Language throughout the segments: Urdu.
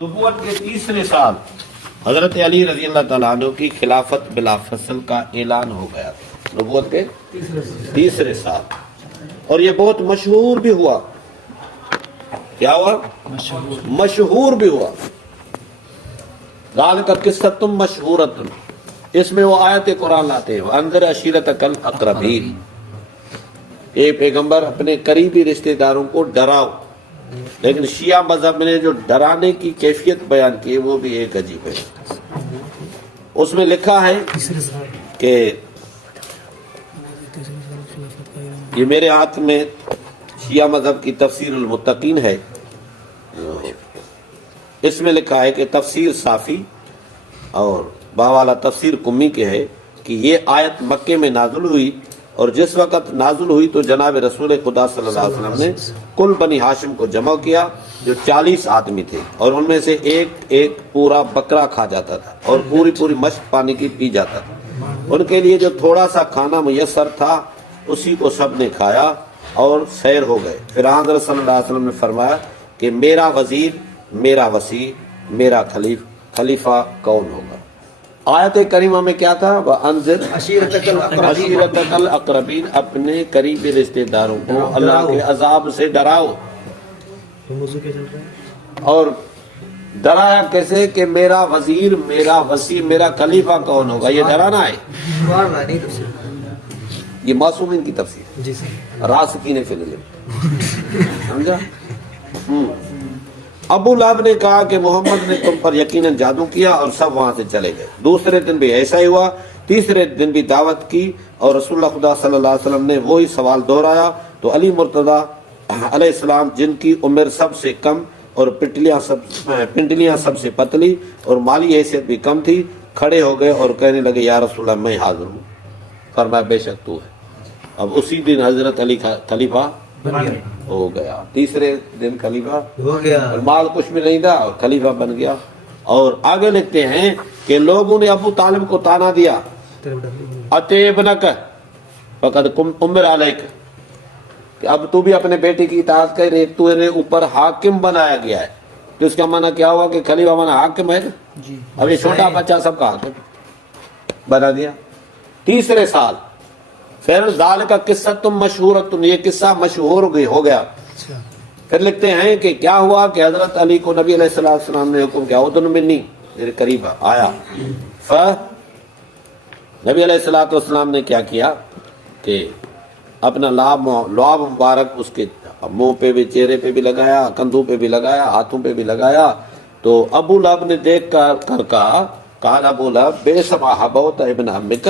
نبوت کے تیسرے سال حضرت علی رضی اللہ تعالیٰ عنہ کی خلافت بلا فصل کا اعلان ہو گیا تھا۔ نبوت کے تیسرے سال، اور یہ بہت مشہور بھی ہوا۔ کیا ہوا؟ مشہور بھی ہوا۔ ذالک قصۃ مشہورۃ، اس میں وہ آیت قرآن لاتے ہیں وانذر عشیرتک الاقربین، اے پیغمبر اپنے قریبی رشتہ داروں کو ڈراؤ۔ لیکن شیعہ مذہب نے جو ڈرانے کی کیفیت بیان کی وہ بھی ایک عجیب ہے۔ اس میں لکھا ہے کہ یہ میرے ہاتھ میں شیعہ مذہب کی تفسیر المتقین ہے، اس میں لکھا ہے کہ تفسیر صافی اور باوالا تفسیر کمی کے ہے کہ یہ آیت مکے میں نازل ہوئی، اور جس وقت نازل ہوئی تو جناب رسول خدا صلی اللہ علیہ وسلم نے کل بنی ہاشم کو جمع کیا جو 40 آدمی تھے، اور ان میں سے ایک پورا بکرا کھا جاتا تھا اور پوری مشق پانی کی پی جاتا تھا۔ ان کے لیے جو تھوڑا سا کھانا میسر تھا اسی کو سب نے کھایا اور سیر ہو گئے۔ پھر حضرت صلی اللہ علیہ وسلم نے فرمایا کہ میرا وزیر، میرا وسیع، میرا خلیفہ کون ہوگا؟ آیت کریمہ میں کیا تھا؟ وَأَنذِرْ عَشِيرَتَكَ الْأَقْرَبِينَ، اپنے قریبی رشتہ داروں کو اللہ کے عذاب سے ڈراؤ۔ اور ڈرایا کیسے؟ کہ میرا وزیر، میرا وسیع، میرا خلیفہ کون ہوگا، یہ ڈرانا ہے۔ یہ معصومین کی تفسیر، راسخین فی العلم، سمجھا؟ ابو لہب نے کہا کہ محمد نے تم پر یقیناً جادو کیا، اور سب وہاں سے چلے گئے۔ دوسرے دن بھی ایسا ہی ہوا، تیسرے دن بھی دعوت کی اور رسول اللہ خدا صلی اللہ علیہ وسلم نے وہی سوال دہرایا تو علی مرتضیٰ علیہ السلام، جن کی عمر سب سے کم اور پنڈلیاں سب سے پتلی اور مالی حیثیت بھی کم تھی، کھڑے ہو گئے اور کہنے لگے یا رسول اللہ میں حاضر ہوں۔ فرمایا بے شک تو ہے۔ اب اسی دن حضرت علی خلیفہ ہو گیا، تیسرے دن خلیفہ ہو گیا، مال کچھ بھی نہیں تھا اور خلیفہ بن گیا۔ اور آگے لکھتے ہیں کہ لوگوں نے ابو طالب کو تانا دیا، اتیبنک فقد امر علیک، کہ اب تو بھی اپنے بیٹے کی اطاعت کر رہے، تو نے اوپر حاکم بنایا گیا ہے۔ کہ اس کا معنی کیا ہوا کہ خلیفہ معنی حاکم ہے نا، اب یہ چھوٹا بچہ سب کا حاکم بنا دیا۔ تیسرے سال پھر ذالک قصۃ مشہورۃ، یہ قصہ مشہور ہو گیا۔ پھر لکھتے ہیں کہ کیا ہوا کہ حضرت علی کو نبی علیہ السلام نے حکم کیا ادن منی، میرے قریب آیا۔ نبی علیہ السلام نے کیا کیا کہ اپنا لعاب مبارک اس کے منہ پہ بھی، چہرے پہ بھی لگایا، کندھوں پہ بھی لگایا، ہاتھوں پہ بھی لگایا۔ تو ابو لہب نے دیکھ کر کہا، قال ابو لہب بیس ما حبوت ابن عمک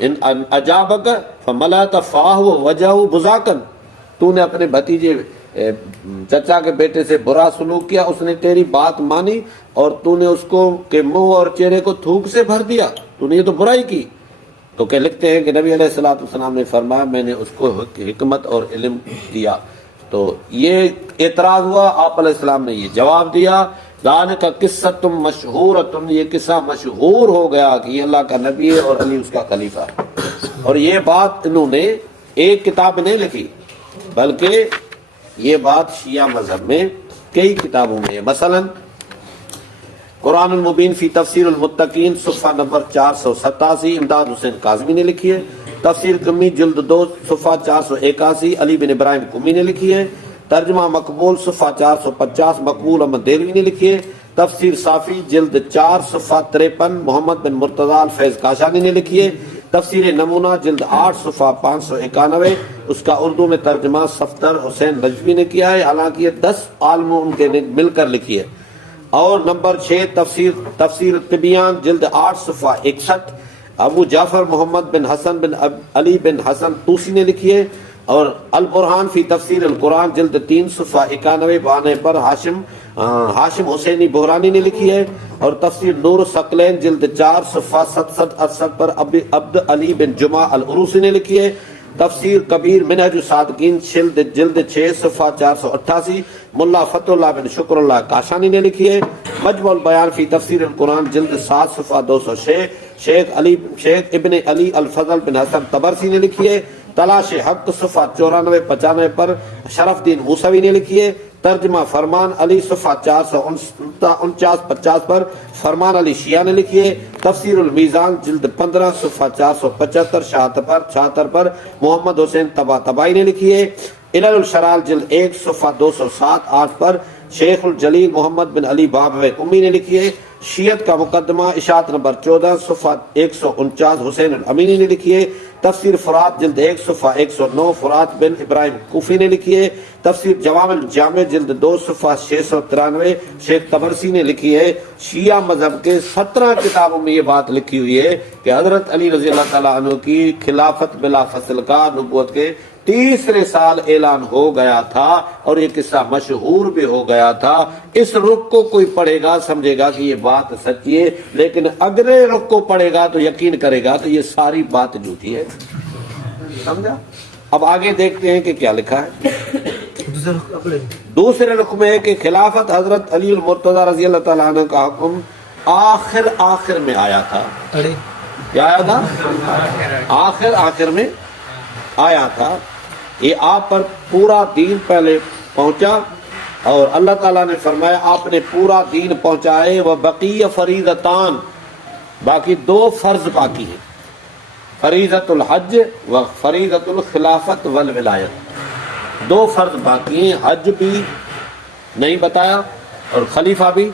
ان اجابک فملأت فاہ وجہہ بزاقا، تو نے اپنے بھتیجے چچا کے بیٹے سے برا سلوک کیا، اس نے تیری بات مانی اور تو نے اس کو کہ منہ اور چہرے کو تھوک سے بھر دیا، تو نے یہ تو برائی کی۔ تو کہ لکھتے ہیں کہ نبی علیہ السلام نے فرمایا میں نے اس کو حکمت اور علم دیا۔ تو یہ اعتراض ہوا، آپ علیہ السلام نے یہ جواب دیا، ذالک قصۃ مشہورۃ، یہ قصہ مشہور ہو گیا کہ یہ اللہ کا نبی ہے اور علی اس کا خلیفہ ہے۔ اور یہ بات انہوں نے ایک کتاب نہیں لکھی، بلکہ یہ بات شیعہ مذہب میں کئی کتابوں میں ہے۔ مثلا قرآن المبین فی تفسیر المتقین صفحہ نمبر 487 امداد حسین کاظمی نے لکھی ہے۔ تفسیر کمی جلد 2 صفحہ 481 علی بن ابراہیم کمی نے لکھی ہے۔ ترجمہ مقبول صفحہ 450 مقبول احمد دہلوی نے لکھی ہے۔ تفسیر صافی جلد 4 صفحہ 53 محمد بن مرتضیٰ الفیض کاشانی نے لکھی ہے۔ تفسیر نمونہ جلد 8 صفحہ 591 اس کا اردو میں ترجمہ صفدر حسین نجوی نے کیا ہے، حالانکہ یہ 10 عالموں ان کے مل کر لکھی ہے۔ اور نمبر 6 تفسیر طبیان جلد 8 صفحہ 61 ابو جعفر محمد بن حسن بن علی بن حسن طوسی نے لکھی ہے۔ اور البرہان فی تفسیر القرآن جلد 3 صفحہ 91 بانے پر ہاشم حسینی بحرانی نے لکھی ہے۔ اور تفسیر نور الثقلین جلد 4 صفحہ 67 پر عبد علی بن جمعہ العروسی نے لکھی ہے۔ تفسیر کبیر منہج الصادقین جلد 6 صفحہ 488 ملا فتح اللہ بن شکر اللہ کاشانی نے لکھی ہے۔ مجمع البیان فی تفسیر القرآن جلد 7 صفحہ 206 شیخ ابن علی الفضل بن حسن طبرسی نے لکھی ہے۔ تلاش حق صفحہ 94-95 پر شرف الدین موسوی نے لکھی ہے. ترجمہ فرمان علی صفحہ 449-50 پر فرمان علی شیعہ نے لکھی ہے. تفسیر المیزان جلد 15 صفحہ 475-76 پر محمد حسین طباطبائی نے لکھی ہے. علل الشرال جلد 1 صفحہ 207-8 پر شیخ الجلیل محمد بن علی بابوی امی نے لکھی ہے. شیعت کا مقدمہ اشاعت نمبر 14 صفحہ 149 حسین الامینی نے لکھی ہے. تفسیر فرات جلد 1 صفحہ 109 فرات بن ابراہیم کوفی نے لکھی ہے. تفسیر جوامع الجامع جلد 2 صفحہ 693 شیخ طبرسی نے لکھی ہے. شیعہ مذہب کے 17 کتابوں میں یہ بات لکھی ہوئی ہے کہ حضرت علی رضی اللہ تعالیٰ عنہ کی خلافت بلا فصل کا نبوت کے 30 سال اعلان ہو گیا تھا، اور یہ قصہ مشہور بھی ہو گیا تھا. اس رخ کو کوئی پڑھے گا سمجھے گا کہ یہ بات سچی ہے، لیکن اگلے رخ کو پڑھے گا تو یقین کرے گا کہ یہ ساری بات جھوٹی ہے. سمجھا؟ اب آگے دیکھتے ہیں کہ کیا لکھا ہے. دوسرے رخ میں ہے کہ خلافت حضرت علی المرتضی رضی اللہ تعالیٰ عنہ کا حکم آخر میں آیا تھا. کیا آیا تھا؟ آخر میں آیا تھا. یہ آپ پر پورا دین پہلے پہنچا، اور اللہ تعالیٰ نے فرمایا آپ نے پورا دین پہنچائے. وَبَقِيَّ فَرِيضَتَانِ، باقی 2 فرض باقی ہیں، فریضۃ الحج و فریضۃ الخلافت والولایت. 2 فرض باقی ہیں، حج بھی نہیں بتایا اور خلیفہ بھی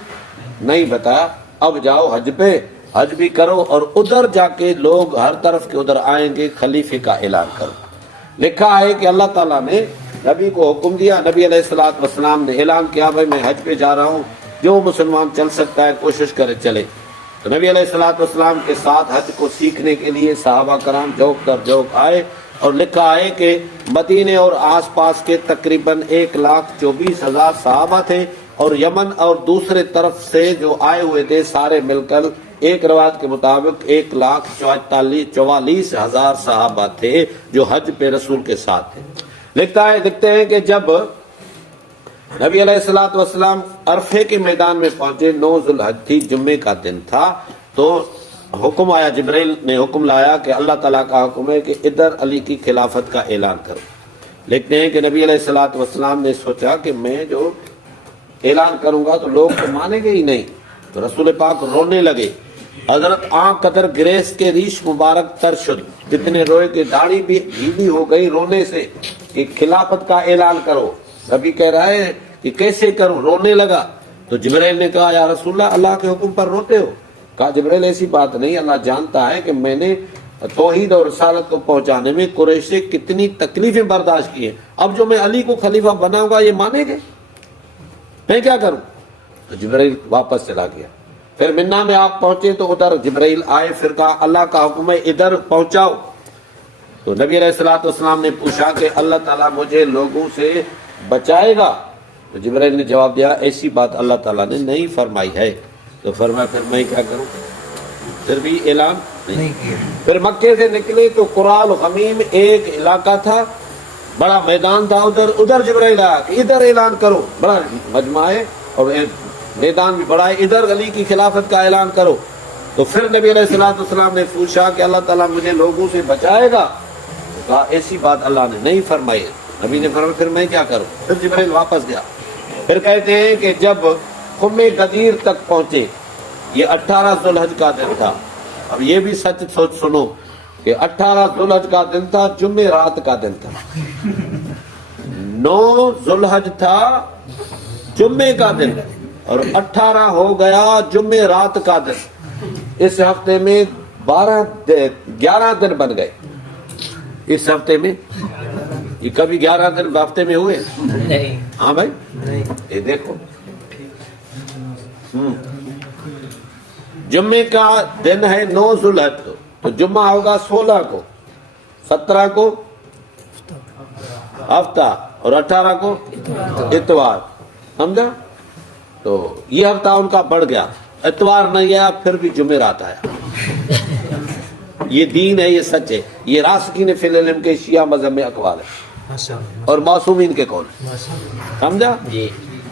نہیں بتایا. اب جاؤ حج پہ، حج بھی کرو، اور ادھر جا کے لوگ ہر طرف کے ادھر آئیں گے، خلیفے کا اعلان کرو. لکھا ہے کہ اللہ تعالیٰ نے نبی کو حکم دیا، نبی علیہ السلام نے اعلان کیا بھائی میں حج پہ جا رہا ہوں، جو مسلمان چل سکتا ہے کوشش کرے چلے. تو نبی علیہ السلام کے ساتھ حج کو سیکھنے کے لیے صحابہ کرام جوک در جوک آئے، اور لکھا ہے کہ مدینے اور آس پاس کے تقریباً 1,24,000 صحابہ تھے، اور یمن اور دوسرے طرف سے جو آئے ہوئے تھے سارے مل کر ایک روایت کے مطابق 1,44,000 صحابہ تھے جو حج پہ رسول کے ساتھ تھے. لکھتے ہیں کہ جب نبی علیہ السلام عرفے کے میدان میں پہنچے، 9 ذوالحج تھی، جمعے کا دن تھا، تو حکم آیا، جبرائیل نے حکم لایا کہ اللہ تعالیٰ کا حکم ہے کہ ادھر علی کی خلافت کا اعلان کرو. لکھتے ہیں کہ نبی علیہ السلام نے سوچا کہ میں جو اعلان کروں گا تو لوگ تو مانیں گے ہی نہیں. تو رسول پاک رونے لگے. حضرت آنکھ قدر گریس کے ریش مبارک تر شد، جتنے روئے کہ داڑھی بھی گیلی ہو گئی رونے سے کہ خلافت کا اعلان کرو. نبی کہہ رہا ہے کہ کیسے کروں، رونے لگا. تو جبرائیل نے کہا یا رسول اللہ کے حکم پر روتے ہو؟ کہا جبرائیل ایسی بات نہیں، اللہ جانتا ہے کہ میں نے توحید اور رسالت کو پہنچانے میں قریش سے کتنی تکلیفیں برداشت کی ہیں. اب جو میں علی کو خلیفہ بناؤں گا یہ مانیں گے؟ میں کیا کروں؟ تو جبرائیل واپس چلا گیا. پھر منا میں آپ پہنچے تو ادھر جبرائیل آئے، پھر کہا اللہ کا حکم ہے ادھر پہنچاؤ. تو نبی علیہ السلام نے پوچھا کہ اللہ تعالیٰ مجھے لوگوں سے بچائے گا؟ تو جبرائیل نے جواب دیا ایسی بات اللہ تعالیٰ نے نہیں فرمائی ہے. تو فرمایا پھر میں کیا کروں؟ پھر بھی اعلان نہیں کیا. پھر مکے سے نکلے تو قرال غمیم ایک علاقہ تھا، بڑا میدان تھا، ادھر جبرائیل آیا کہ ادھر اعلان کرو. بڑا مجمع ہے اور میدان بھی بڑا ہے، ادھر علی کی خلافت کا اعلان کرو. تو پھر نبی علیہ السلام نے پوچھا کہ اللہ تعالیٰ مجھے لوگوں سے بچائے گا؟ تو کہا ایسی بات اللہ نے نہیں فرمائی. نبی نے فرمایا پھر میں کیا کروں؟ پھر جبرائیل واپس گیا. پھر کہتے ہیں کہ جب خم غدیر تک پہنچے، یہ 18 ذوالحج کا دن تھا. اب یہ بھی سچ سنو کہ 18 ذوالحج کا دن تھا، جمعے رات کا دن تھا. 9 ذوالحج تھا جمعے کا دن، اور 18 ہو گیا جمعے رات کا دن. اس ہفتے میں 11 دن بن گئے. اس ہفتے میں یہ کبھی 11 دن ہفتے میں ہوئے؟ نہیں. ہاں بھائی یہ دیکھو، جمعے کا دن ہے 9 ذوالحج، تو جمعہ ہوگا 16 کو، 17 کو ہفتہ، اور 18 کو اتوار. سمجھا؟ تو یہ ہفتہ ان کا بڑھ گیا، اتوار نہیں گیا، پھر بھی جمعرات آیا. یہ دین ہے، یہ سچ ہے. یہ راسخین فی العلم کے شیعہ مذہب میں اقوال ہے اور معصومین کے قول. سمجھا؟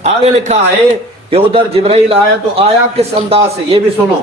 آگے لکھا ہے کہ ادھر جبرائیل آیا تو آیا کس انداز سے، یہ بھی سنو.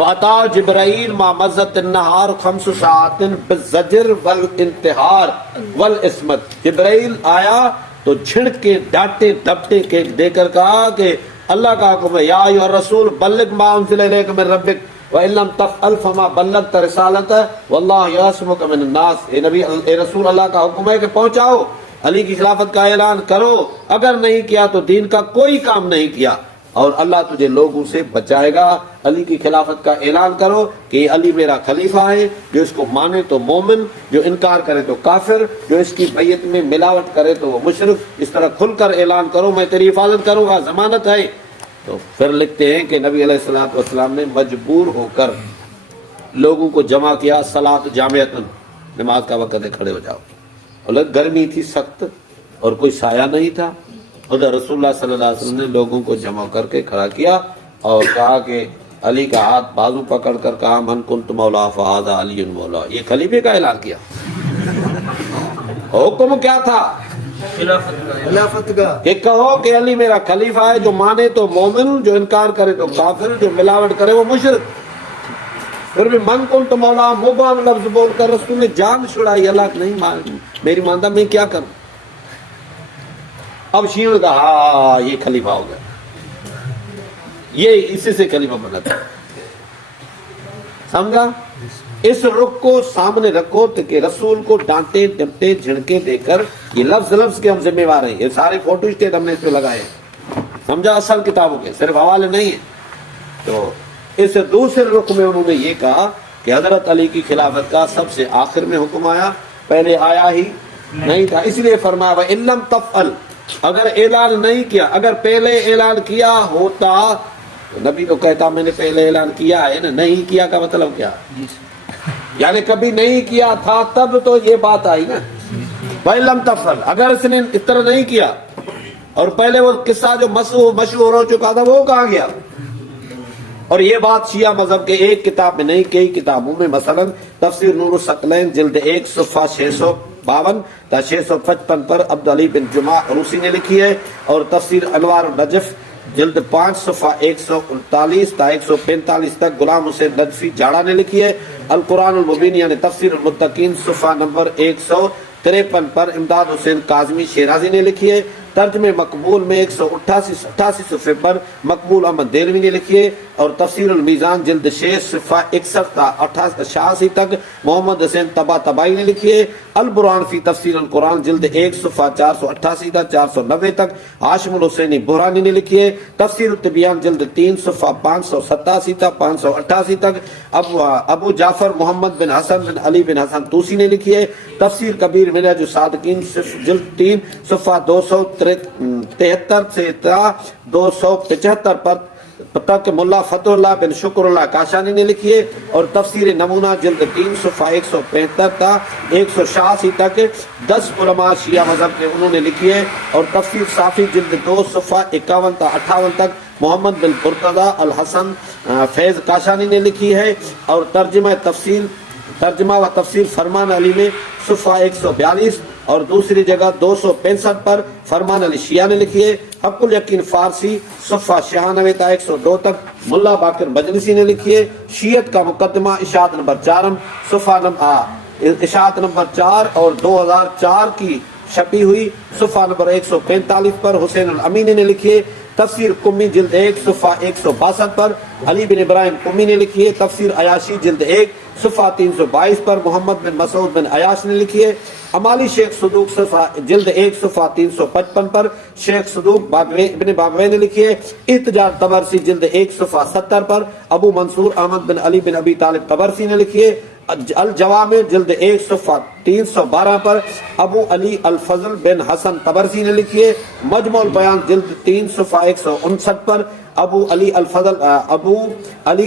فاتا جبرائیل ما مزت النہار 5 ساعات بالزجر والانتحار والعصمت، جبرائیل آیا تو جھڑک کے ڈانٹے ڈپٹے کے دے کر کہا کہ اللہ کا حکم ہے، یا ایھا الرسول بلغ ما انزل الیک من ربک وان لم تفعل فما بلغت رسالتہ واللہ یعصمک من الناس۔ اے نبی، اے رسول، اللہ کا حکم ہے کہ پہنچاؤ، علی کی خلافت کا اعلان کرو، اگر نہیں کیا تو دین کا کوئی کام نہیں کیا اور اللہ تجھے لوگوں سے بچائے گا۔ علی کی خلافت کا اعلان کرو کہ علی میرا خلیفہ ہے، جو اس کو مانے تو مومن، جو انکار کرے تو کافر، جو اس کی بیعت میں ملاوٹ کرے تو وہ مشرک۔ اس طرح کھل کر اعلان کرو، میں تیری حفاظت کروں گا، ضمانت ہے۔ تو پھر لکھتے ہیں کہ نبی علیہ الصلوۃ والسلام نے مجبور ہو کر لوگوں کو جمع کیا، صلاۃ جامعۃ، نماز کا وقت ہے، کھڑے ہو جاؤ۔ اور گرمی تھی سخت اور کوئی سایہ نہیں تھا، ادھر رسول اللہ صلی اللہ علیہ وسلم نے لوگوں کو جمع کر کے کھڑا کیا اور کہا کہ علی کا ہاتھ بازو پکڑ کر کہا من کنت مولا فہذا علی مولا۔ یہ خلیفے کا اعلان کیا۔ حکم کیا تھا؟ خلافت کا، کہ کہو کہ علی میرا خلیفہ ہے، جو مانے تو مومن، جو انکار کرے تو کافر، جو ملاوٹ کرے وہ مشرک۔ پھر بھی من کنت مولا مبہم لفظ بول کر رسول نے جان چھڑائی، اللہ نہیں میری مانتا، میں کیا کروں؟ اب شیعوں نے کہا ہاں یہ خلیفہ ہو گیا، یہ اسی سے خلیفہ بنا تھا۔ سمجھا؟ اس رخ کو سامنے رکھو کہ رسول کو ڈانٹے ڈپٹے جھڑکے دے کر، یہ لفظ لفظ کے ہم ذمہ وار ہیں، یہ سارے فوٹو اسٹیٹ ہم نے اس پہ لگائے، سمجھا؟ اصل کتابوں کے صرف حوالے نہیں ہیں۔ تو اس دوسرے رخ میں انہوں نے یہ کہا کہ حضرت علی کی خلافت کا سب سے آخر میں حکم آیا، پہلے آیا ہی نہیں تھا، اس لیے فرمایا وَإِن لَمْ تَفْعَلْ، اگر اعلان نہیں کیا، اگر پہلے اعلان کیا ہوتا تو نبی تو کہتا میں نے پہلے اعلان کیا ہے نا، نہیں کیا کا مطلب کیا؟ یعنی کبھی نہیں کیا تھا تب تو یہ بات آئی نا۔ وَإِن لَمْ تَفْعَلْ، اگر اس نے اس طرح نہیں کیا اور پہلے وہ قصہ جو مشہور ہو چکا تھا وہ کہاں گیا؟ اور یہ بات شیعہ مذہب کے ایک کتاب میں نہیں، کئی کتابوں میں، مثلا تفسیر نور الثقلین جلد 1 صفحہ 652 تا 655 پر عبد علی بن جمعہ عروسی نے لکھی ہے، اور تفسیر انوار النجف جلد 5 صفحہ 139 تا 145 تک غلام حسین نجفی جاڑا نے لکھی ہے۔ القرآن المبین یعنی تفسیر المتقین صفحہ نمبر 153 پر امداد حسین کاظمی شیرازی نے لکھی ہے۔ ترجمہ مقبول میں 188 صفحے پر مقبول احمد دہلوی نے لکھی ہے، اور تفسیر المیزان جلد 6 صفحہ 61 تا 88 تک محمد حسین طباطبائی نے لکھی ہے۔ البرہان فی تفسیر القرآن جلد 1 صفحہ 488 تا 490 تک ہاشم الحسینی بحرانی نے لکھی ہے۔ تفسیر الطبیان جلد 3 صفحہ 587 تا 588 تک ابو جعفر محمد بن حسن بن علی بن حسن طوسی نے لکھی ہے۔ تفسیر کبیر منہج الصادقین جلد 3 صفحہ 273 سے 275 پر تک ملا فتح اللہ بن شکر اللہ کاشانی نے لکھی ہے، اور تفسیر نمونہ جلد 3 صفحہ 175 تا 186 تک 10 علماء شیعہ مذہب کے انہوں نے لکھی ہے، اور تفسیر صافی جلد 2 صفحہ 51 تا 58 تک محمد بن قرطدہ الحسن فیض کاشانی نے لکھی ہے، اور ترجمہ و تفسیر فرمان علی میں صفحہ 142 اور دوسری جگہ 265 پر فرمان علی شیعہ نے لکھی ہے۔ حق الیقین فارسی صفحہ 96 تا 102 تک ملا باقر مجلسی نے لکھی ہے۔ شیعت کا مقدمہ اشاعت نمبر 4 صفحہ اشاعت نمبر 4 اور 2004 کی چھپی ہوئی صفحہ نمبر 145 پر حسین الامینی نے لکھی ہے۔ تفسیر قمی جلد 1 صفحہ 162 پر علی بن ابراہیم قمی نے لکھی ہے۔ تفسیر عیاشی جلد 1 صفحہ 322 پر محمد بن مسعود بن عیاش نے لکھی ہے۔ امالی شیخ صدوق صفحہ جلد 1 صفحہ 355 پر شیخ صدوق ابن باغوی نے لکھی ہے۔ احتجاج طبرسی جلد 1 صفحہ 70 پر ابو منصور احمد بن علی بن ابی طالب طبرسی نے لکھی ہے۔ الجوامع جلد 1 صفحہ 312 پر ابو علی الفضل بن حسن طبرسی نے لکھی ہے۔ مجموع البیان جلد 3 صفحہ 159 پر ابو علی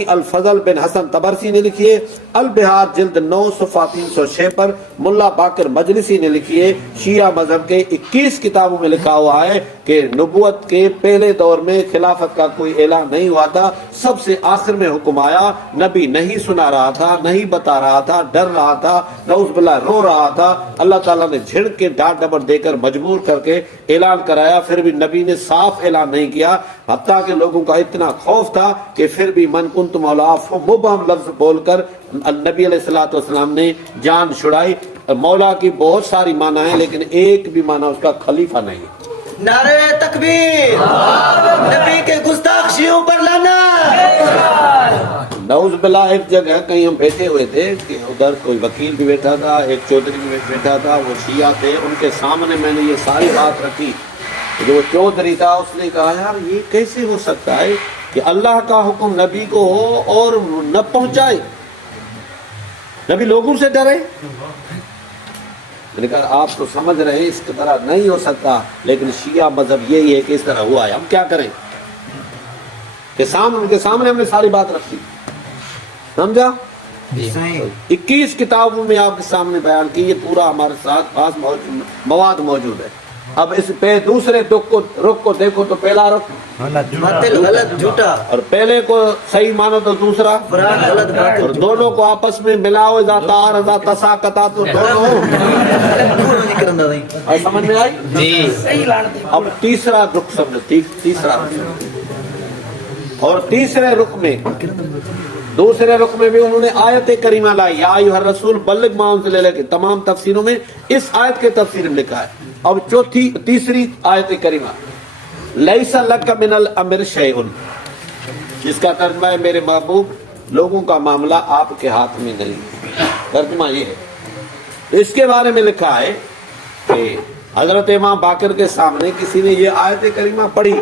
الفضل بن حسن طبرسی نے لکھی ہے۔ البہار جلد 9 صفحہ 306 پر ملا باقر مجلسی نے لکھی ہے۔ شیعہ مذہب کے 21 کتابوں میں لکھا ہوا ہے کہ نبوت کے پہلے دور میں خلافت کا کوئی اعلان نہیں ہوا تھا، سب سے آخر میں حکم آیا، نبی نہیں سنا رہا تھا، نہیں بتا رہا تھا، ڈر رہا تھا، نعوذ باللہ رو رہا تھا، اللہ تعالیٰ نے جھڑک کے ڈانٹ ڈپٹ دے کر مجبور کر کے اعلان کرایا، پھر بھی نبی نے صاف اعلان نہیں کیا، حتیٰ کہ لوگوں کا اتنا خوف تھا کہ پھر بھی من کنت مولا مبہم لفظ بول کر نبی علیہ الصلوۃ والسلام نے جان چھڑائی۔ مولا کی بہت ساری معنی ہیں لیکن ایک بھی معنی اس کا خلیفہ نہیں ہے۔ نعرہ تکبیر، نبی کے گستاخیوں پر لعنت۔ نعوذ باللہ، ایک جگہ کہیں ہم بیٹھے ہوئے تھے کہ ادھر کوئی وکیل بھی بیٹھا تھا، ایک چودھری بھی بیٹھا تھا، وہ شیعہ تھے، ان کے سامنے میں نے یہ ساری بات رکھی۔ جو چودھری تھا اس نے کہا یار یہ کیسے ہو سکتا ہے کہ اللہ کا حکم نبی کو ہو اور نہ پہنچائے، نبی لوگوں سے ڈرے۔ میں نے کہا آپ تو سمجھ رہے ہیں اس کی طرح نہیں ہو سکتا، لیکن شیعہ مذہب یہی ہے کہ اس طرح ہوا ہے، ہم کیا کریں؟ کہ ان کے سامنے ہم نے ساری بات رکھی، سمجھا؟ 21 کتابوں میں آپ کے سامنے بیان کی، یہ پورا ہمارے ساتھ پاس مواد موجود ہے۔ اب اس پہ دوسرے رخ کو دیکھو تو پہلا رخ باطل، غلط، جھوٹا، اور پہلے کو صحیح مانو تو دوسرا فراد، غلط، باطل، اور دونوں کو آپس میں ملاؤ، ذاتار تساقطا تو دونوں اور سمجھ میں آئی؟ اب تیسرا رخ سمجھو، تیسرا رخ سمجھو۔ اور تیسرے رخ میں، دوسرے رخ میں بھی انہوں نے آیت کریمہ لائی، یا ایھا الرسول بلغ ما انزل الیک، تمام تفسیروں میں اس آیت کے تفسیر میں لکھا ہے۔ اب تیسری آیت کریمہ لیس لک من الامر شیء، جس کا ترجمہ ہے میرے محبوب لوگوں کا معاملہ آپ کے ہاتھ میں نہیں۔ ترجمہ یہ ہے، اس کے بارے میں لکھا ہے کہ حضرت امام باقر کے سامنے کسی نے یہ آیت کریمہ پڑھی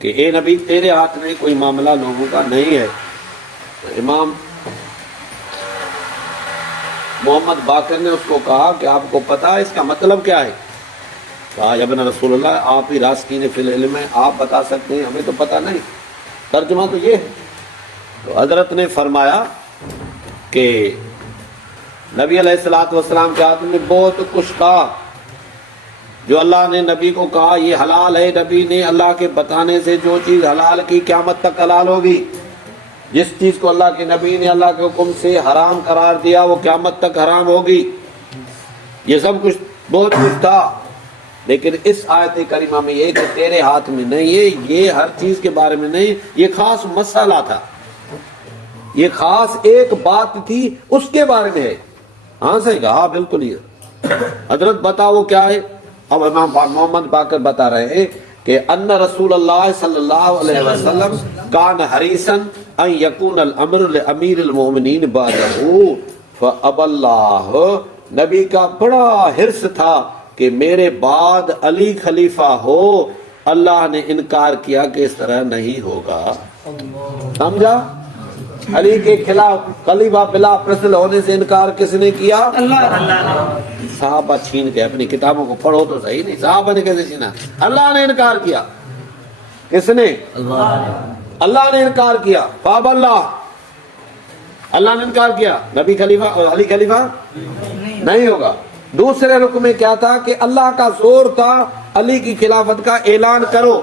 کہ اے نبی تیرے ہاتھ میں کوئی معاملہ لوگوں کا نہیں ہے۔ امام محمد باقر نے اس کو کہا کہ آپ کو پتا ہے اس کا مطلب کیا ہے؟ کہا یا ابن رسول اللہ آپ ہی راسخین فی العلم ہیں، آپ بتا سکتے ہیں، ہمیں تو پتا نہیں۔ ترجمہ تو یہ ہے۔ تو حضرت نے فرمایا کہ نبی علیہ الصلوۃ والسلام کے ہاتھ میں بہت کچھ تھا جو اللہ نے نبی کو کہا یہ حلال ہے، نبی نے اللہ کے بتانے سے جو چیز حلال کی قیامت تک حلال ہوگی، جس چیز کو اللہ کے نبی نے اللہ کے حکم سے حرام قرار دیا وہ قیامت تک حرام ہوگی، یہ سب کچھ بہت کچھ تھا۔ لیکن اس آیت کریمہ میں یہ کہ تیرے ہاتھ میں نہیں ہے، یہ ہر چیز کے بارے میں نہیں، یہ خاص مسئلہ تھا، یہ خاص ایک بات تھی اس کے بارے میں ہے۔ ہاں صحیح کہا، ہاں بالکل یہ حضرت بتاؤ وہ کیا ہے۔ اب امام محمد باقر بتا رہے ہیں کہ ان رسول اللہ صلی اللہ علیہ وسلم کان حریصا ان یکون الامر لامیر المؤمنین بعدہ فابى اللہ، نبی کا بڑا حرص تھا کہ میرے بعد علی خلیفہ ہو، اللہ نے انکار کیا کہ اس طرح نہیں ہوگا۔ سمجھا؟ علی کے خلاف خلیفہ بلا فصل ہونے سے انکار کس نے کیا؟ اللہ۔ صحابہ چھین کے اپنی کتابوں کو پڑھو تو صحیح، نہیں صحابہ نے کیسے چھینا؟ اللہ نے انکار کیا۔ کس نے؟ اللہ نے انکار کیا۔ فاب اللہ، اللہ نے انکار کیا، نبی خلیفہ اور علی خلیفہ نہیں ہوگا۔ دوسرے رکن میں کیا تھا کہ اللہ کا زور تھا علی کی خلافت کا اعلان کرو،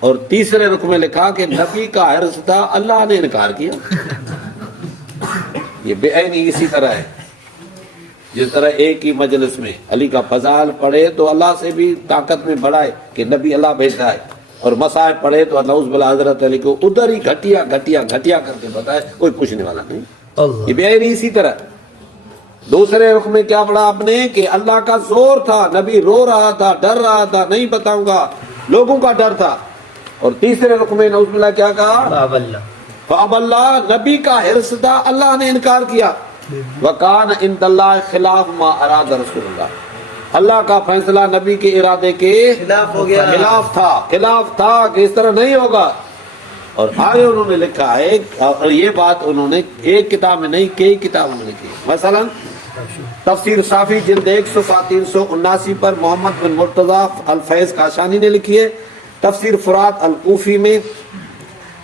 اور تیسرے رکن میں لکھا کہ نبی کا حرص تھا، اللہ نے انکار کیا۔ یہ بے عینی اسی طرح ہے، جس طرح ایک ہی مجلس میں علی کا فضائل پڑھے تو اللہ سے بھی طاقت میں بڑھائے کہ نبی اللہ بھیجتا ہے، اور مصائب پڑھے تو اللہ بلا حضرت علی کو ادھر ہی گھٹیا گھٹیا گھٹیا کر کے بتائے، کوئی پوچھنے والا نہیں۔ یہ بے عینی اسی طرح۔ دوسرے رخ میں کیا پڑھا آپ نے کہ اللہ کا زور تھا، نبی رو رہا تھا، ڈر رہا تھا، نہیں بتاؤں گا، لوگوں کا ڈر تھا۔ اور تیسرے رخ میں نعوذ باللہ کیا کہا؟ فاب اللہ، نبی کا حرص تھا، اللہ نے انکار کیا۔ وکان عند اللہ خلاف ما اراد رسول اللہ، اللہ کا فیصلہ نبی کے ارادے کے خلاف ہو گیا، خلاف تھا کہ اس طرح نہیں ہوگا۔ اور آگے انہوں نے لکھا ہے، اور یہ بات انہوں نے ایک کتاب میں نہیں کئی کتابوں میں لکھی، مثلا تفسیر صافی جلد 1 صفحہ 379 پر محمد بن مرتضیٰ الفیض کاشانی نے لکھی ہے۔ تفسیر فرات الکوفی میں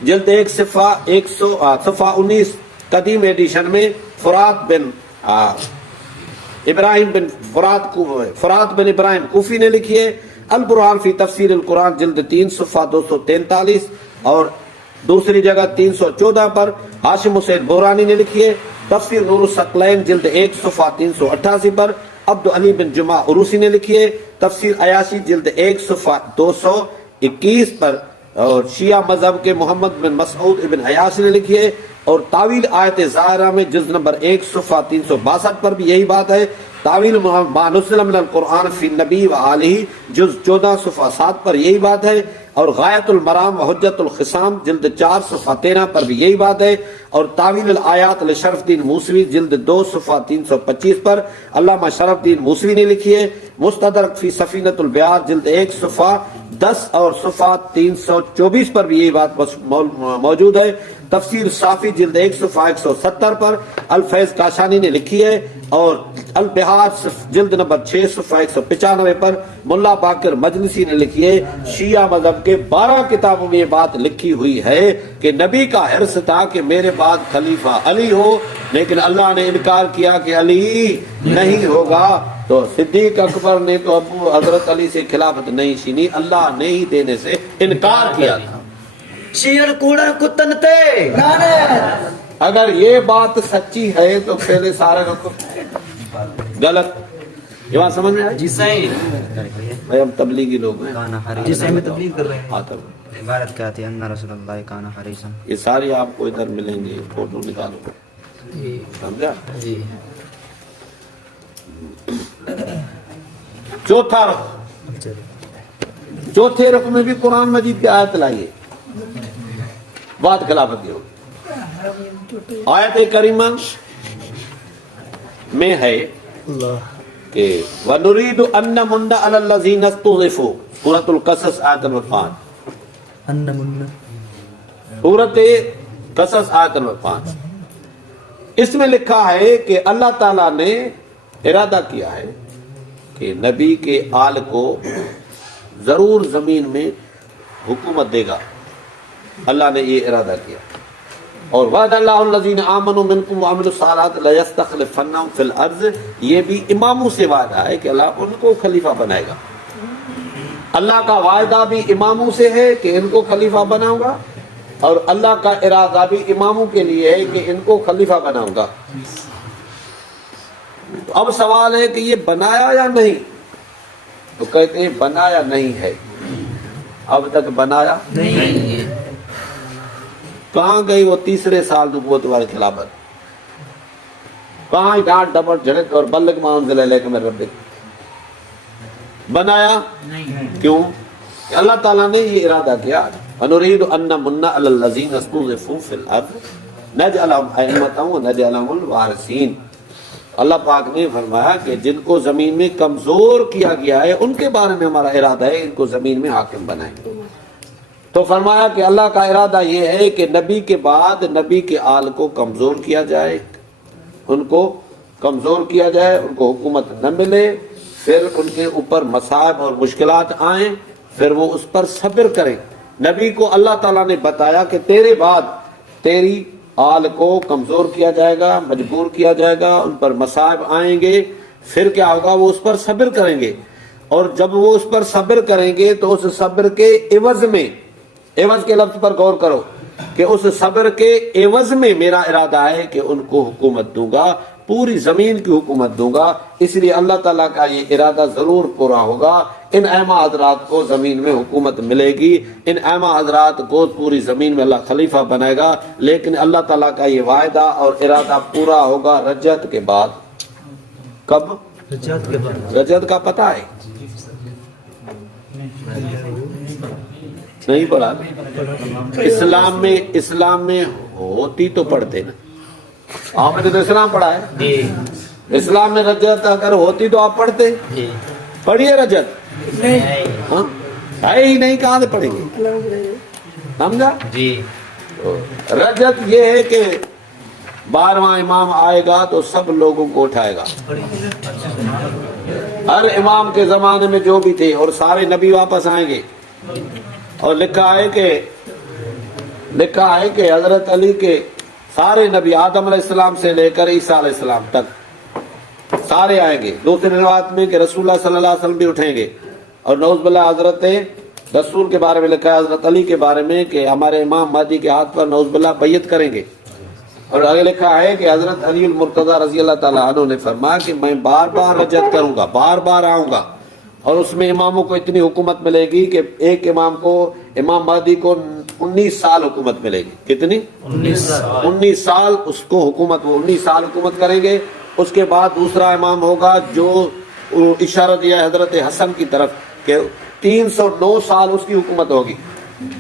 جلد 1 صفحہ 19 قدیم ایڈیشن میں فرات بن ابراہیم بن فرات بن ابراہیم کوفی نے لکھی ہے۔ البرہان فی تفسیر القرآن جلد 3 صفحہ 243 اور دوسری جگہ 314 پر ہاشم حسین بحرانی نے لکھی ہے۔ تفسیر نور الثقلین جلد 1 صفحہ 388 پر عبد علی بن جمعہ عروسی نے لکھی ہے. تفسیر عیاشی جلد 1 صفحہ 221 پر اور شیعہ مذہب کے محمد بن مسعود ابن عیاش نے لکھی ہے. اور تعویل آیت ظاہرہ میں جز نمبر 1 صفحہ 362 پر بھی یہی بات ہے. تعویل ما نزل من القرآن فی النبی و آلہ جز 14 صفحہ 7 پر یہی بات ہے. اور غایت المرام و حجت الخصام جلد 4 صفحہ 13 پر بھی یہی بات ہے. اور تعویل الآیات لشرف الدین موسوی جلد 2 صفحہ 325 پر علامہ شرف الدین موسوی نے لکھی ہے. مستدرک فی سفینۃ البیار جلد 1 صفحہ 10 اور صفحہ 324 پر بھی یہی بات موجود ہے. تفسیر صافی جلد 1 صفحہ 170 پر الفیض کاشانی نے لکھی ہے. اور البہار جلد نمبر 6 صفحہ 195 پر ملا باقر مجلسی نے لکھی ہے. شیعہ مذہب کے 12 کتابوں میں یہ بات لکھی ہوئی ہے کہ نبی کا حرص تھا کہ میرے بعد خلیفہ علی ہو، لیکن اللہ نے انکار کیا کہ علی نہیں ہوگا. تو صدیق اکبر نے تو ابو حضرت علی سے خلافت نہیں چھینی، اللہ نے ہی دینے سے انکار کیا تھا. شیر کوڑا کتن تے اگر یہ بات سچی ہے تو پہلے سارا کا غلط. یہ بات سمجھ میں آئی؟ جی صحیح. بھائی ہم تبلیغی لوگ ہیں. جی صحیح میں تبلیغ کر رہے ہیں. ہاں تب عبارت کیا تھی ان رسول اللہ کان حریصا. یہ ساری آپ کو ادھر ملیں گے، فوٹو نکالو. سمجھا؟ جی چوتھا رخ، چوتھے رخ میں بھی قرآن مجید کی آیت لائیے، بات خلافت کی ہوگی. آیت کریمہ میں ہے کہ وَنُرِيدُ أَن نَّمُنَّ عَلَى الَّذِينَ اسْتُضْعِفُوا سورۃ القصص آیت نمبر 5. سورۃ قصص آیت نمبر 5. اس میں لکھا ہے کہ اللہ تعالیٰ نے ارادہ کیا ہے کہ نبی کے آل کو ضرور زمین میں حکومت دے گا. اللہ نے یہ ارادہ کیا. اور وعد اللہ الذین آمنوا منکم وعملوا الصالحات لیستخلفنہم فی الارض، یہ بھی اماموں سے وعدہ ہے کہ اللہ ان کو خلیفہ بنائے گا. اللہ کا وعدہ بھی اماموں سے ہے کہ ان کو خلیفہ بناؤں گا، اور اللہ کا ارادہ بھی اماموں کے لیے ہے کہ ان کو خلیفہ بناؤں گا. اب سوال ہے کہ یہ بنایا یا نہیں؟ تو کہتے ہیں بنایا نہیں ہے، اب تک بنایا نہیں. کہاں گئی وہ تیسرے سال نبوت والی خلافت؟ کہاں ڈانٹ ڈپٹ جھڑک اور بلغ ما انزل الیک من ربک؟ بنایا کیوں؟ کہ اللہ تعالیٰ نے یہ ارادہ کیا وَنُرِيدُ أَن نَّمُنَّ عَلَى الَّذِينَ اسْتُضْعِفُوا فِي الْأَرْضِ نَجْعَلَهُمْ أَئِمَّةً وَنَجْعَلَهُمُ الْوَارِثِينَ. اللہ پاک نے فرمایا کہ جن کو زمین میں کمزور کیا گیا ہے ان کے بارے میں ہمارا ارادہ ہے ان کو زمین میں حاکم بنائیں. تو فرمایا کہ اللہ کا ارادہ یہ ہے کہ نبی کے بعد نبی کے آل کو کمزور کیا جائے، ان کو کمزور کیا جائے، ان کو حکومت نہ ملے، پھر ان کے اوپر مصائب اور مشکلات آئیں، پھر وہ اس پر صبر کریں. نبی کو اللہ تعالیٰ نے بتایا کہ تیرے بعد تیری آل کو کمزور کیا جائے گا، مجبور کیا جائے گا، ان پر مصائب آئیں گے، پھر کیا ہوگا؟ وہ اس پر صبر کریں گے. اور جب وہ اس پر صبر کریں گے تو اس صبر کے عوض میں، عوض کے لفظ پر غور کرو کہ اس صبر کے عوض میں میرا ارادہ ہے کہ ان کو حکومت دوں گا، پوری زمین کی حکومت دوں گا. اس لیے اللہ تعالیٰ کا یہ ارادہ ضرور پورا ہوگا. ان ائمہ حضرات کو زمین میں حکومت ملے گی، ان ائمہ حضرات کو پوری زمین میں اللہ خلیفہ بنائے گا. لیکن اللہ تعالیٰ کا یہ وعدہ اور ارادہ پورا ہوگا رجعت کے بعد. کب؟ رجعت کا پتہ ہے؟ نہیں پڑھا؟ اسلام میں ہوتی تو پڑھتے نا. آپ نے تو اسلام پڑھا ہے. اسلام میں رجعت اگر ہوتی تو آپ پڑھتے. پڑھیے رجعت. ہاں ہے ہی نہیں، کہاں سے پڑھیں گے؟ سمجھا جی. رجعت یہ ہے کہ 12واں امام آئے گا تو سب لوگوں کو اٹھائے گا. ہر امام کے زمانے میں جو بھی تھے، اور سارے نبی واپس آئیں گے. اور لکھا ہے کہ حضرت علی کے سارے نبی آدم علیہ السلام سے لے کر عیسیٰ علیہ السلام تک سارے آئیں گے. دوسری روایت میں کہ رسول اللہ صلی اللہ علیہ وسلم بھی اٹھیں گے. اور نعوذ باللہ حضرت رسول کے بارے میں لکھا ہے، حضرت علی کے بارے میں کہ ہمارے امام مہدی کے ہاتھ پر نعوذ باللہ بیعت کریں گے. اور آگے لکھا ہے کہ حضرت علی المرتضی رضی اللہ تعالیٰ عنہ نے فرمایا کہ میں بار بار رجعت کروں گا، بار بار آؤں گا، اور اس میں اماموں کو اتنی حکومت ملے گی کہ ایک امام کو، امام مہدی کو 19 سال حکومت ملے گی۔ کتنی؟ 19 سال اس کو حکومت، وہ 19 سال حکومت کریں گے۔ اس کے بعد دوسرا امام ہوگا جو اشارہ دیا حضرت حسن کی طرف کہ 309 سال اس کی حکومت ہوگی۔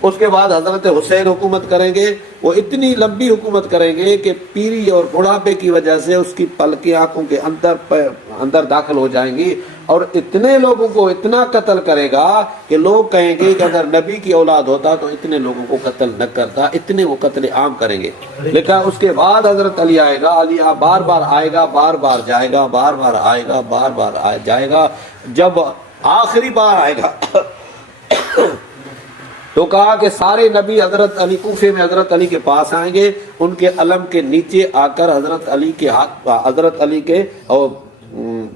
اس کے بعد حضرت حسین حکومت کریں گے، وہ اتنی لمبی حکومت کریں گے کہ پیری اور بڑھاپے کی وجہ سے اس کی پلکیں آنکھوں کے اندر داخل ہو جائیں گی، اور اتنے لوگوں کو اتنا قتل کرے گا کہ لوگ کہیں گے کہ اگر نبی کی اولاد ہوتا تو اتنے لوگوں کو قتل نہ کرتا، اتنے وہ قتل عام کریں گے۔ لیکن اس کے بعد حضرت علی آئے گا، علی بار بار آئے گا، بار بار جائے گا، بار بار آئے گا، بار بار جائے گا۔ جب آخری بار آئے گا تو کہا کہ سارے نبی حضرت علی کوفے میں حضرت علی کے پاس آئیں گے، ان کے علم کے نیچے آ کر حضرت علی کے ہاتھ، حضرت علی کے اور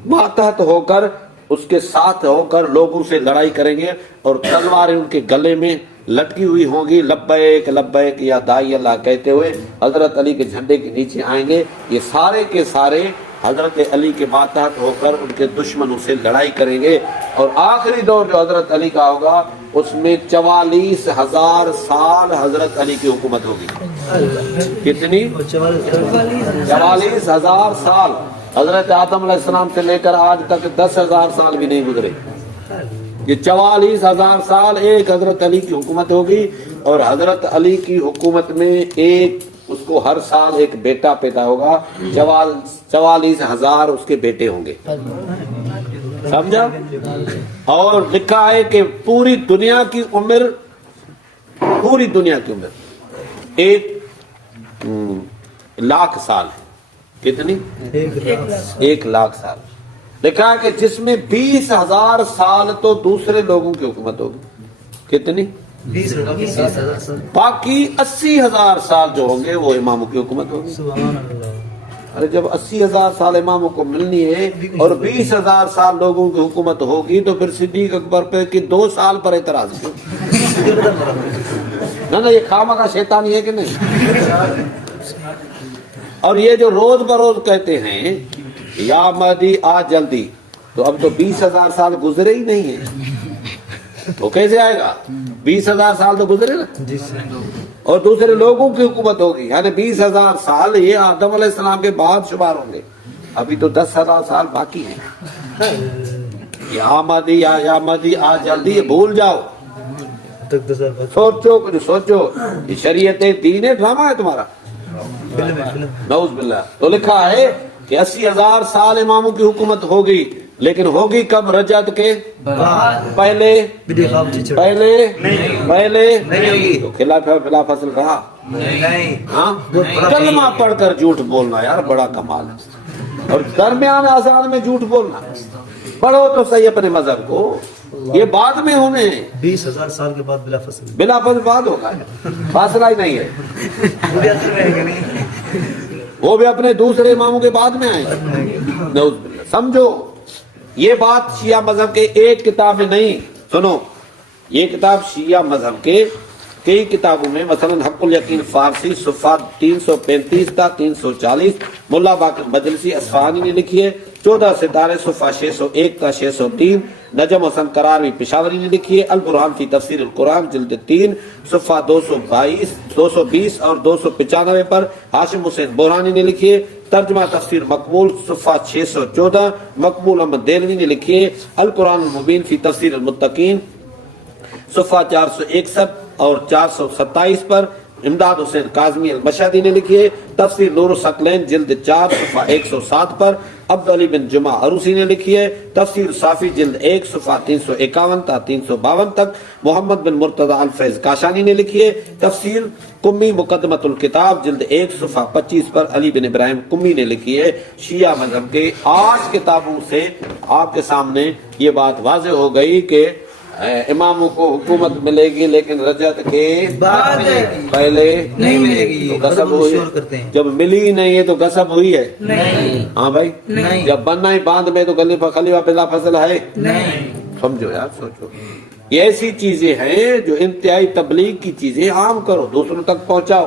ماتحت ہو کر، اس کے ساتھ ہو کر لوگوں سے لڑائی کریں گے، اور تلواریں ان کے گلے میں لٹکی ہوئی ہوں گی، لبیک لبیک یا دائی اللہ کہتے ہوئے حضرت علی کے جھنڈے کے نیچے آئیں گے۔ یہ سارے کے سارے حضرت علی کے ماتحت ہو کر ان کے دشمنوں سے لڑائی کریں گے، اور آخری دور جو حضرت علی کا ہوگا اس میں 44,000 سال حضرت علی کی حکومت ہوگی۔ کتنی؟ 44,000 سال۔ حضرت آدم علیہ السلام سے لے کر آج تک 10,000 سال بھی نہیں گزرے۔ یہ 44,000 سال ایک حضرت علی کی حکومت ہوگی، اور حضرت علی کی حکومت میں ایک، اس کو ہر سال ایک بیٹا پیدا ہوگا، 44,000 اس کے بیٹے ہوں گے۔ سمجھا؟ اور لکھا ہے کہ پوری دنیا کی عمر 1,00,000 سال ہے۔ کتنی؟ 1,00,000 سال۔ لکھا ہے کہ جس میں 20,000 سال تو دوسرے لوگوں کی حکومت ہوگی۔ کتنی؟ 20,000 باقی 80,000 سال جو ہوں گے وہ اماموں کی حکومت ہوگی۔ ارے جب 80,000 سال اماموں کو ملنی ہے اور 20,000 سال لوگوں کی حکومت ہوگی تو پھر صدیق اکبر پہ کہ 2 سال پر اعتراض کیوں؟ نہ یہ خامخواہ شیطانی ہے کہ نہیں؟ اور یہ جو روز بروز کہتے ہیں یا مہدی آ جلدی، تو اب تو 20,000 سال گزرے ہی نہیں ہیں، تو کیسے آئے گا؟ 20,000 سال تو گزرے نا، اور دوسرے لوگوں کی حکومت ہوگی، یعنی 20,000 سال یہ آدم علیہ السلام کے بعد شمار ہوں گے، ابھی تو 10,000 سال باقی ہیں۔ یا مہدی آ جلدی، یہ بھول جاؤ، سوچو کچھ سوچو، یہ شریعت دین ہے، ڈرامہ ہے تمہارا؟ نعوذ باللہ۔ تو لکھا ہے کہ 80,000 سال اماموں کی حکومت ہوگی، لیکن ہوگی کب؟ رجعت کے پہلے تو خلاف اصل رہا۔ ہاں، کلمہ پڑھ کر جھوٹ بولنا یار بڑا کمال ہے، اور درمیان آزان میں جھوٹ بولنا، پڑھو تو صحیح اپنے مذہب کو، یہ بعد میں ہونے ہیں۔ 20,000 سال کے بعد بلا فصل بعد ہوگا، فاصلہ ہی نہیں ہے، وہ بھی اپنے دوسرے اماموں کے بعد میں آئیں گے۔ نعوذ باللہ۔ سمجھو یہ بات شیعہ مذہب کے ایک کتاب میں نہیں، سنو، یہ کتاب شیعہ مذہب کے کئی کتابوں میں، مثلا حق الیقین فارسی صفحہ 335 تا 340 ملا باقر مجلسی اصفہانی نے لکھی ہے، 14 ستارے صفحہ 601 تا 603 نجم حسن قراروی پشاوری نے لکھی ہے، البرہان فی تفسیر القرآن جلد 3 صفحہ 220 اور 295 پر ہاشم حسین بورانی نے لکھی ہے، ترجمہ تفسیر مقبول صفحہ 614 مقبول احمد دیلوی نے لکھی ہے، القرآن المبین فی تفسیر المتقین صفحہ 461 اور 427 پر امداد حسین کاظمی المشہدی نے لکھی ہے، تفسیر نور الثقلین جلد 4 صفحہ 107 پر عبد علی بن جمعہ عروسی نے لکھی ہے، تفسیر صافی جلد 1 صفحہ 351 تا 352 تک محمد بن مرتضی الفیض کاشانی نے لکھی ہے، تفسیر قمی مقدمۃ الکتاب جلد 1 صفحہ 25 پر علی بن ابراہیم قمی نے لکھی ہے۔ شیعہ مذہب کے 8 کتابوں سے آپ کے سامنے یہ بات واضح ہو گئی کہ اماموں کو حکومت ملے گی لیکن رجعت کے پہلے نہیں ملے گی، تو غصب ہوئی ہے، جب ملی ہی نہیں ہے تو غصب ہوئی ہے نہیں، ہاں بھائی، جب بننا ہی باندھ میں تو خلیفہ بلا فصل ہے نہیں۔ سمجھو یار، سوچو، یہ ایسی چیزیں ہیں جو انتہائی تبلیغ کی چیزیں عام کرو، دوسروں تک پہنچاؤ۔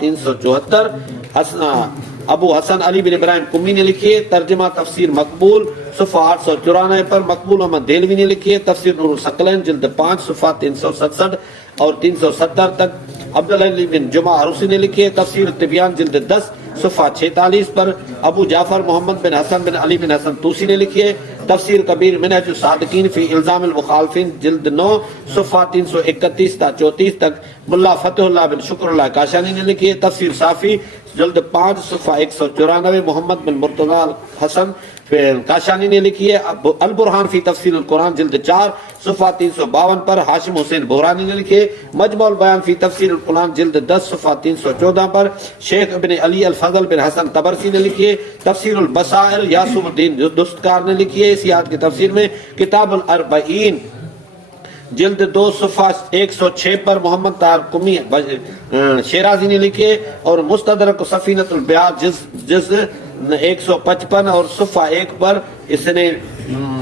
374, ابو حسن علی بن ابراہیم قمی نے لکھی ہے ترجمہ تفسیر مقبول صفحہ 894 پر، مقبول احمد دہلوی نے لکھی ہے تفسیر نور الثقلین جلد 5 صفحہ 367 اور 370 تک، عبدالعلی بن جمعہ عروسی نے لکھی ہے تفسیر طبیان جلد 10 صفحہ 46 پر، ابو جعفر محمد بن حسن بن علی بن حسن توسی نے لکھی ہے تفسیر کبیر منہج الصادقین فی الزام المخالفین جلد 9 صفحہ 331 تا 34 تک، ملا فتح اللہ بن شکر اللہ کاشانی نے لکھی ہے تفسیر صافی جلد 5 صفحہ 194، محمد بن مرتضی حسن کاشانی نے لکھی ہے البرہان فی تفسیر القرآن جلد 4 صفحہ 352 پر، ہاشم حسین بحرانی نے لکھے مجمع البیان فی تفسیر القرآن جلد 10 صفحہ 314 پر، شیخ ابن علی الفضل بن حسن طبرسی نے لکھی ہے تفسیر البصائر، یاسر الدین دستکار نے لکھی ہے اس آیت کی تفسیر میں کتاب الاربعین جلد 2 صفحہ 106 پر، محمد طاہر قمی شیرازی نے لکھے اور مستدرک سفینۃ البیان جز 155 اور صفحہ 1 پر اس نے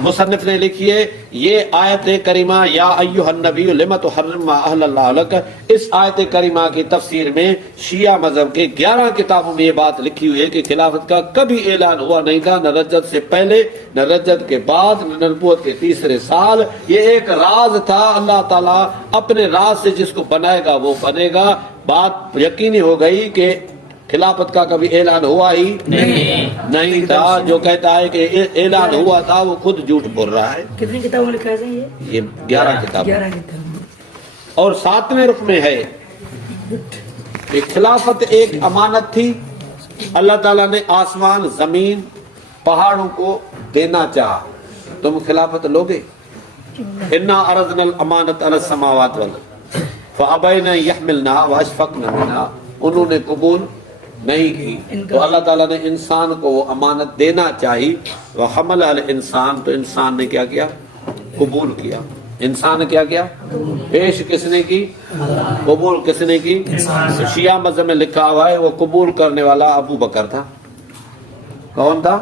مصنف نے لکھی ہے یہ آیت کریمہ یا ایھا النبی لم تحرم ما احل اللہ لک، اس آیت کریمہ کی تفسیر میں شیعہ مذہب کے 11 کتابوں میں یہ بات لکھی ہوئی ہے کہ خلافت کا کبھی اعلان ہوا نہیں تھا، نہ رجت سے پہلے نہ رجت کے بعد نہ نبوت کے تیسرے سال، یہ ایک راز تھا، اللہ تعالیٰ اپنے راز سے جس کو بنائے گا وہ بنے گا۔ بات یقینی ہو گئی کہ خلافت کا کبھی اعلان ہوا ہی نہیں تھا، جو کہتا ہے کہ اعلان ہوا تھا وہ خود جھوٹ بول رہا ہے۔ کتنی کتابوں لکھا ہے یہ 11 کتاب 11 کتاب۔ اور 7ویں رکن میں ہے کہ خلافت ایک امانت تھی، اللہ تعالیٰ نے آسمان زمین پہاڑوں کو دینا چاہا، تم خلافت لوگے؟ انا عرضنا الامانت علی السماوات والارض فابین ان یحملنها واشفقن منها، انہوں نے قبول نہیں کی، تو اللہ تعالیٰ نے انسان کو وہ امانت دینا چاہی، وحملها الانسان، تو انسان نے کیا کیا؟ قبول کیا۔ انسان نے کیا کیا؟ پیش کس نے کی؟ قبول کس نے کی؟ شیعہ مذہب میں لکھا ہوا ہے وہ قبول کرنے والا ابو بکر تھا۔ کون تھا؟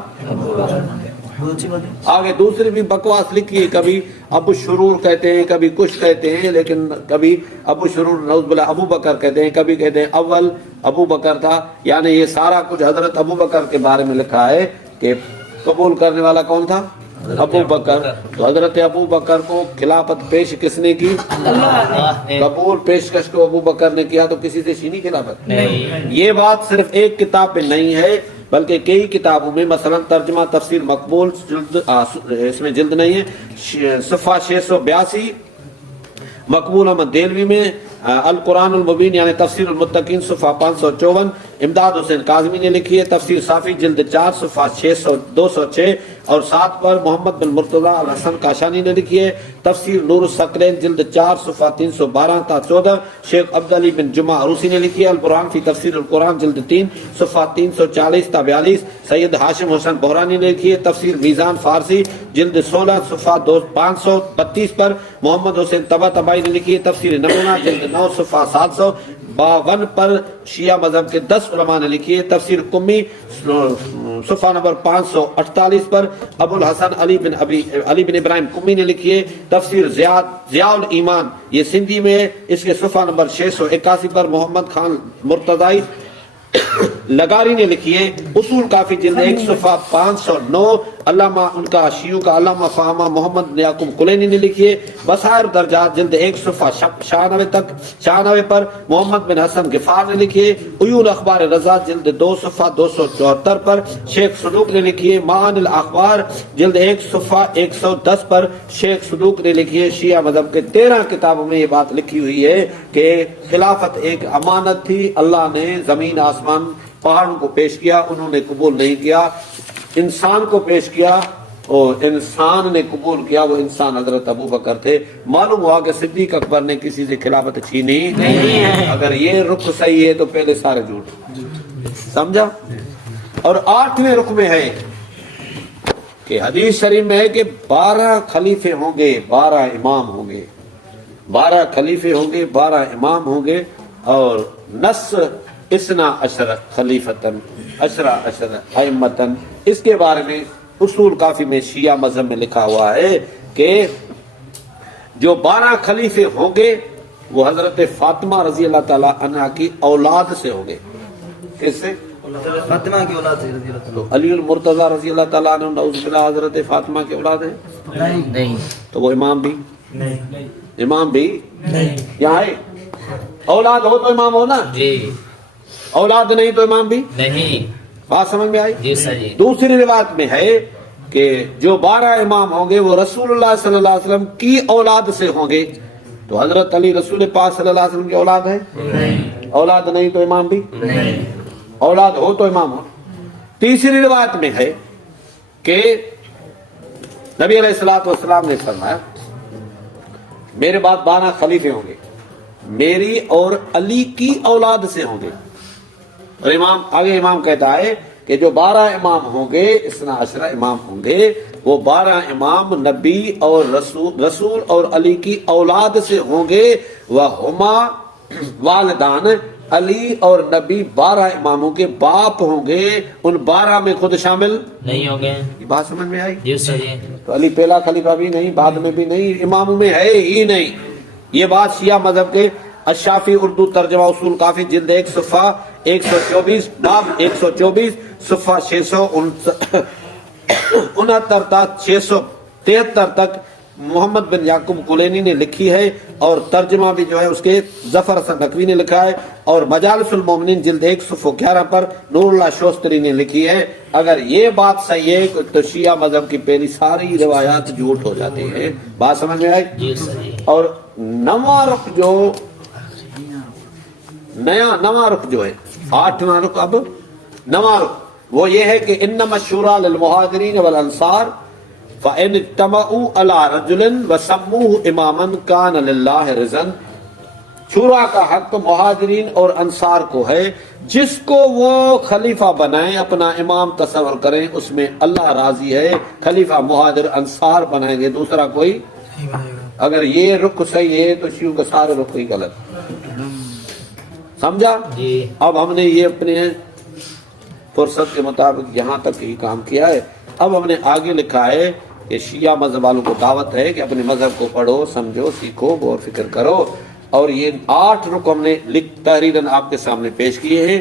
بہت اچھی بات ہے۔ آگے دوسری بھی بکواس لکھی ہے، کبھی ابو شرور کہتے ہیں، کبھی کچھ کہتے ہیں، لیکن کبھی ابو شرور نعوذ باللہ ابو بکر کہتے ہیں، کبھی کہتے ہیں اول ابو بکر تھا، یعنی یہ سارا کچھ حضرت ابو بکر کے بارے میں لکھا ہے کہ قبول کرنے والا کون تھا؟ ابو بکر۔ تو حضرت ابو بکر کو خلافت پیش کس نے کی؟ قبول پیشکش کو ابو بکر نے کیا، تو کسی سے چھینی خلافت؟ یہ بات صرف ایک کتاب میں نہیں ہے بلکہ کئی کتابوں میں، مثلا ترجمہ تفسیر مقبول جلد اس میں جلد نہیں ہے صفحہ 682، مقبول احمد دہلوی میں القرآن المبین یعنی تفسیر المتقین صفحہ 554، امداد حسین کاظمی نے لکھی ہے تفسیر صافی جلد 4 صفحہ 206 اور 7 پر، محمد بن مرتضی الحسن کاشانی نے لکھی ہے تفسیر نور الثقلین جلد 4 صفحہ 312 تا 14، شیخ عبدالعلی بن جمعہ عروسی نے لکھی ہے البرہان فی تفسیر القرآن جلد 3 صفحہ 340 تا 42، سید ہاشم حسین بحرانی نے لکھی ہے تفسیر میزان فارسی جلد 16 صفحہ 532 پر، محمد حسین طباطبائی نے لکھی ہے تفسیر نمونہ جلد 9 صفحہ 752 پر، شیعہ مذہب کے 10 علماء نے لکھی ہے تفسیر قمی صفحہ نمبر 548 پر، ابو الحسن علی بن ابراہیم قمی نے لکھی ہے تفسیر ضیاء الایمان، یہ سندھی میں ہے، اس کے صفحہ نمبر 681 پر، محمد خان مرتضائی لگاری نے لکھی ہے اصول کافی جلد 1 صفحہ 509، علامہ ان کا شیعوں کا علامہ فہمہ محمد یعقوب کلینی نے لکھی ہے بصائر درجات جلد 1 صفحہ 96 پر، محمد بن حسن غفار نے لکھی ہے عیون اخبار رضا جلد 2 صفحہ 274 پر، شیخ صدوق نے لکھی ہے معان الاخبار جلد 1 صفحہ 110 پر، شیخ صدوق نے لکھی ہے شیعہ مذہب کے 13 کتابوں میں یہ بات لکھی ہوئی ہے کہ خلافت ایک امانت تھی، اللہ نے زمین آسمان پہاڑوں کو پیش کیا، انہوں نے قبول نہیں کیا، انسان کو پیش کیا اور انسان نے قبول کیا، وہ انسان حضرت ابو بکر تھے۔ معلوم ہوا کہ صدیق اکبر نے کسی سے خلافت چھینی نہیں، اگر یہ رخ صحیح ہے تو پہلے سارے جھوٹ، سمجھا؟ اور 8ویں رخ میں ہے کہ حدیث شریف میں ہے کہ 12 خلیفے ہوں گے، 12 امام ہوں گے، 12 خلیفے ہوں گے، 12 امام ہوں گے، اور نص 12 خلیفتن 12 ائمتن، اس کے بارے میں اصول کافی میں شیعہ مذہب میں لکھا ہوا ہے کہ جو 12 خلیفے ہوں گے وہ حضرت فاطمہ رضی اللہ تعالی عنہا کی اولاد سے ہوں گے۔ کس سے؟ فاطمہ کی اولاد ہے رضی اللہ تو تعالیٰ علی المرتضی رضی اللہ تعالیٰ عنہ نعوذ باللہ حضرت فاطمہ کی اولاد ہے؟ نہیں تو وہ امام بھی نہیں امام بھی یہاں ہے. اولاد ہو تو امام ہو نا, جی اولاد نہیں تو امام بھی. نہیں. بات سمجھ میں آئی؟ جی سر جی. دوسری روایت میں ہے کہ جو 12 امام ہوں گے وہ رسول اللہ صلی اللہ علیہ وسلم کی اولاد سے ہوں گے. تو حضرت علی رسول پاک صلی اللہ علیہ وسلم کی اولاد ہے؟ اولاد نہیں تو امام بھی, اولاد ہو تو امام ہو. تیسری روایت میں ہے کہ نبی علیہ الصلوۃ والسلام نے فرمایا میرے بعد 12 خلیفے ہوں گے, میری اور علی کی اولاد سے ہوں گے. اور امام آگے امام کہتا ہے کہ جو 12 امام ہوں گے, 12 امام ہوں گے, وہ 12 امام نبی اور رسول اور علی کی اولاد سے ہوں گے. وہما والدان, علی اور نبی 12 اماموں کے باپ ہوں گے, ان 12 میں خود شامل نہیں ہو گئے. یہ بات سمجھ میں آئی؟ جی سر جی. تو علی پہلا خلیفہ بھی نہیں, بعد میں بھی نہیں, اماموں میں ہے ہی نہیں. یہ بات شیعہ مذہب کے الشافی اردو ترجمہ اصول کافی جلد 1 صفحہ 124 باب 124 صفحہ 669 تک 673 تک محمد بن یعقوب کلینی نے لکھی ہے, اور ترجمہ بھی جو ہے اس کے ظفر حسن نقوی نے لکھا ہے, اور مجالس المومنین جلد 1 صفحہ 11 پر نور اللہ شوستری نے لکھی ہے. اگر یہ بات صحیح ہے تو شیعہ مذہب کی پہلی ساری روایات جھوٹ ہو جاتی ہیں. بات سمجھ میں آئی؟ جی سر جی. اور نواں رخ جو نواں رخ جو ہے 8واں رخ, اب نواں رخ وہ یہ ہے کہ انما الشورى للمہاجرین والانصار فإن اجتمعوا على رجل وسموه اماما كان لله رضا. شورا کا حق مہاجرین اور انصار کو ہے, جس کو وہ خلیفہ بنائیں, اپنا امام تصور کریں, اس میں اللہ راضی ہے. خلیفہ مہاجر انصار بنائیں گے, دوسرا کوئی. اگر یہ رخ صحیح ہے تو شیعوں کے سارے رخ ہی غلط. سمجھا؟ جی. اب ہم نے یہ اپنے فرصت کے مطابق یہاں تک ہی کام کیا ہے. اب ہم نے آگے لکھا ہے کہ شیعہ مذہب والوں کو دعوت ہے کہ اپنے مذہب کو پڑھو, سمجھو, سیکھو, غور فکر کرو. اور یہ 8 رکن ہم نے تحریراً آپ کے سامنے پیش کیے ہیں.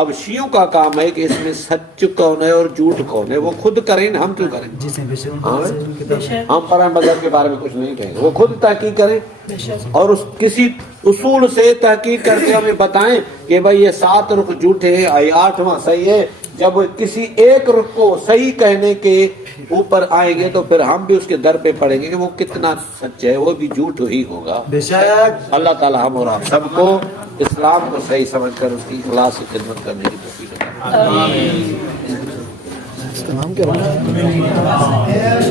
اب شیعوں کا کام ہے کہ اس میں سچ کون ہے اور جھوٹ کون ہے وہ خود کریں, ہم کیوں کریں؟ ہم پر مذہب کے بارے میں کچھ نہیں کہیں گے, وہ خود تحقیق کریں اور اس کسی اصول سے تحقیق کر کے ہمیں بتائیں کہ بھائی یہ 7 رخ جھوٹے ہیں, 8واں صحیح ہے. جب کسی ایک رخ کو صحیح کہنے کے اوپر آئیں گے تو پھر ہم بھی اس کے در پہ پڑیں گے کہ وہ کتنا سچ ہے, وہ بھی جھوٹ ہی ہوگا. اللہ تعالی ہم اور آپ سب کو اسلام کو صحیح سمجھ کر اس کی اخلاص سے خدمت کرنے کی توفیق عطا فرمائے.